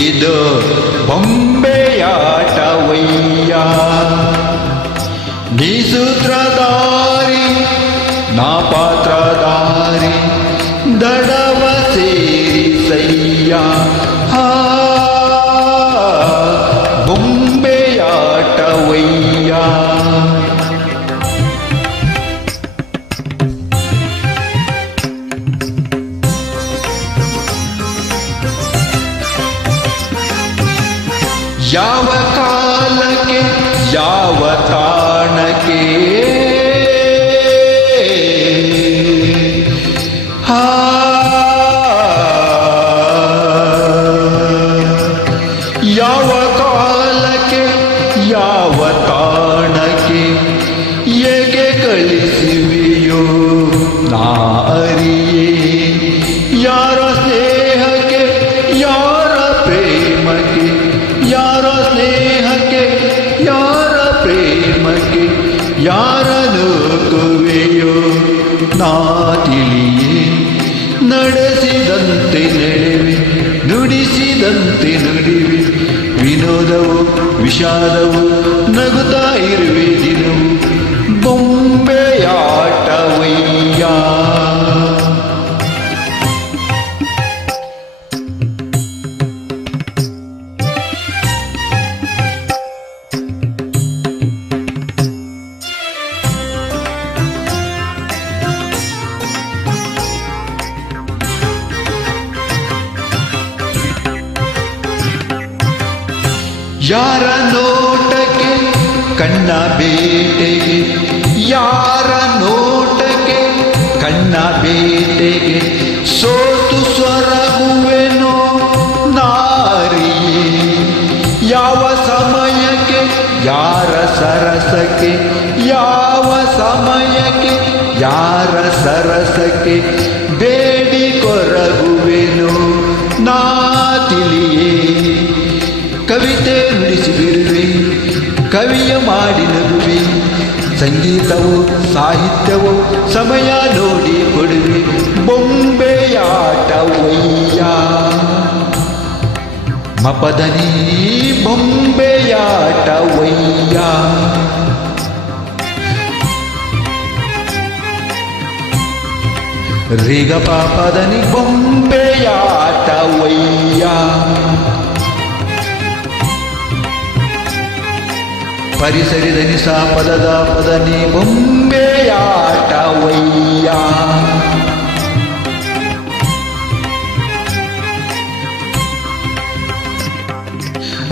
ಇದು ಬೊಂಬೆಯಾಟವಯ್ಯ. ನೀ ಸೂತ್ರಧಾರಿ ನಾ ಪಾತ್ರಧಾರಿ ದಡವ ಸೇರಿಸಯ್ಯ. ಬೊಂಬೆಯಾಟವಯ್ಯ. ಯಾವ ಕಾಲಕ್ಕೆ ಯಾವ ತಾಣಕ್ಕೆ ಯಾವ ಕಾಲಕ್ಕೆ ಯಾವ ತಾಣಕ್ಕೆ ಹೇಗೆ ಕಳಿಸುವೆಯೋ ನಾ ಅರಿಯೇ. ಯಾರ ಸ್ನೇಹಕ್ಕೆ ಯಾರ ಪ್ರೇಮಕ್ಕೆ ಯಾರ ಸ್ನೇಹಕ್ಕೆ ಯಾರ ಪ್ರೇಮಕ್ಕೆ ಯಾರನ್ನು ತುವೆಯೋ ನಾ ತಿಳಿಯೇ. ನಡೆಸಿದಂತೆ ನಡೆವೆ ನುಡಿಸಿದಂತೆ ನುಡಿವೆ. ವಿನೋದವು ವಿಷಾದವು ನಗುತ್ತಾ ಇರುವೆ ದಿನವು. ಬೊಂಬೆಯಾಟವಯ್ಯ. ಯಾರ ನೋಟಕ್ಕೆ ಕಣ್ಣ ಬೇಟೆಗೆ ಯಾರ ನೋಟಕ್ಕೆ ಕಣ್ಣ ಬೇಟೆಗೆ ಸೋತು ಸ್ವರಗುವೆನೋ ನಾರಿಯೇ. ಯಾವ ಸಮಯಕ್ಕೆ ಯಾರ ಸರಸಕ್ಕೆ ಯಾವ ಸಮಯಕ್ಕೆ ಯಾರ ಸರಸಕ್ಕೆ ಬೇಡಿ ಕೊರಗುವೆನೋ ನಾ ತಿಳಿಯೇ. ಕವಿತೆ ನುಡಿಸಿಬಿರುವೆ ಕವಿಯ ಮಾಡಿ ನಗುವೆ. ಸಂಗೀತವು ಸಾಹಿತ್ಯವು ಸಮಯ ನೋಡಿ ಕೊಡುವೆ. ಬೊಂಬೆಯಾಟವಯ್ಯ. ಮಪದನಿ ಬೊಂಬೆಯಾಟವಯ್ಯ. ರಿಗ ಪಾಪದನಿ ಬೊಂಬೆಯಾಟವಯ್ಯ. ಪರಿಸರಿದನಿ ಸಾ ಪದದ ಪದನಿ ಬೊಂಬೆಯಾಟವಯ್ಯ.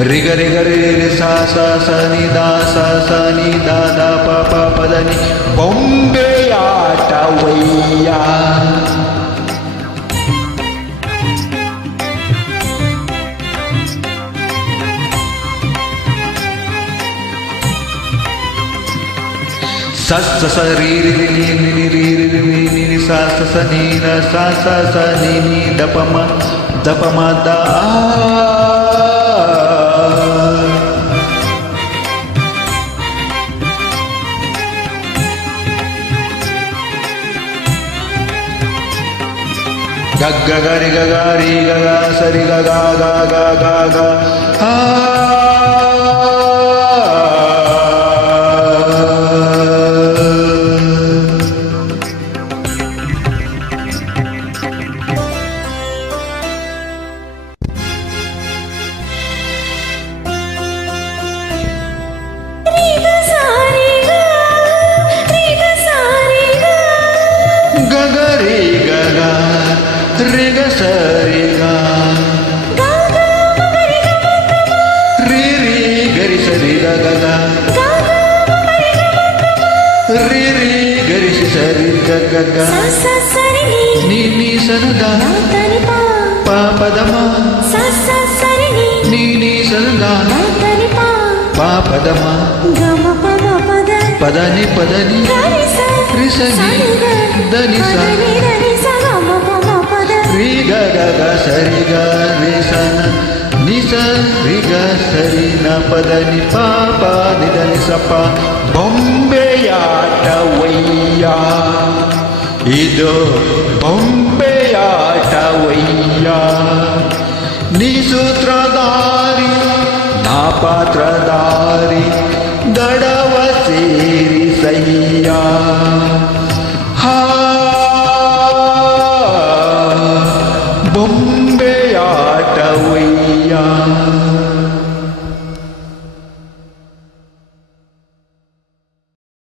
ರಿಗ ರಿಗ ರೇ ರೆ ಸಾ ಸಾ ಸ ನಿ ದಾ ಸಾ ಸ ನಿ ದಾ ದಾ ಪ ಪ ಪದನಿ ಬೊಂಬೆಯಾಟವಯ್ಯ. ಸ ಸ ಸ ರೀ ರಿ ನಿ ನಿ ನಿ ರೀ ರಿ ನಿ ನಿ ನಿ ಸ ಸ ಸ ನೀ ನ ಸ ಸ ಸ ನಿ ನಿ ದ ಪ ಮ ದ ಗ ಗ ಗ ರಿ ಗ ಗ ರಿ ಗ ಗ ಸ ರಿ ಗ ಗ ಗ ಗ ಗ ಗ ರಿಗ ಸರಿಗ ರೀ ರೀ ಗರಿ ಸರಿ ಗ ಗ ರೀ ರೀ ಗರಿ ಸರಿ ಗ ಗ ಗ ನೀ ನೀ ಸನದ ಪ ಪದಮ ನೀ ನೀ ಸನದ ಪ ಪದಮ ಪದನಿ ಪದನಿ ರಿಸನಿ ದನಿ ಸ ರಿ ಗ ಗ ಗ ಸರಿ ಗ ರಿ ಸ ನಿ ಸ ರಿ ಗ ಸರಿ ನ ಪದ ನಿ ಪ ಪ ನಿ ದ ನಿ ಸ ಪ. ಬೊಂಬೆಯಾಟವಯ್ಯ. ಇದು ಬೊಂಬೆಯಾಟವಯ್ಯ. ನೀ ಸೂತ್ರದ ಪಾತ್ರಧಾರಿ ದಡವ ಸೇರಿಸಯ್ಯ.